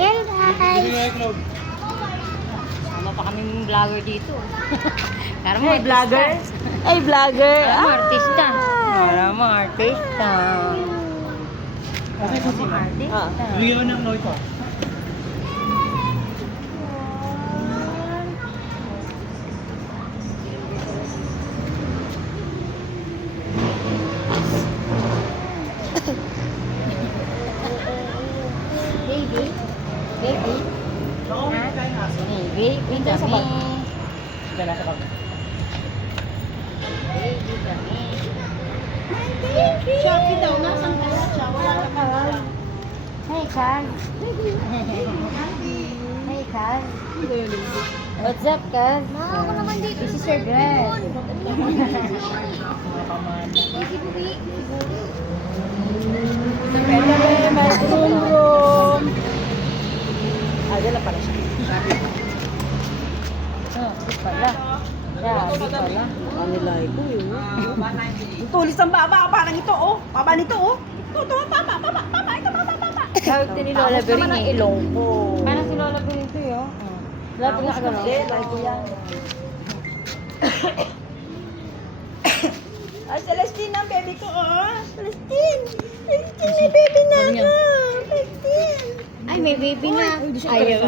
Yan guys. Sama pa kaming vlogger dito. Para mo Vlogger? Ay, vlogger. Para mo artista. Para mo artista. Para mo artista. Bigyan ko ng Lloyd pa. Baby. Baby. Baby kami. Dala sa bag. Baby kami. Shopee daw, nasan kaya siya? Wala na karal. Hey, Carl. Hey, Carl. What's up, Carl? Ako naman dito. This is your girl. Pwede, may room. Ah, dala pala siya. Oh, di pala. Grabe pala. Anilay ko yun. Tulis ang baba, parang ito, oh. Baba nito, oh. Ito, baba, ito, baba. Tawag din ni Lola Tapos naman ang Bering ilong ko. Parang si Lola Bering ito yun. Lapit na kagano. Hindi, like ko yan. Ay, Celestine ang baby ko, oh. Celestine, may baby na ako. Celestine. Ay, may baby na. Ayaw.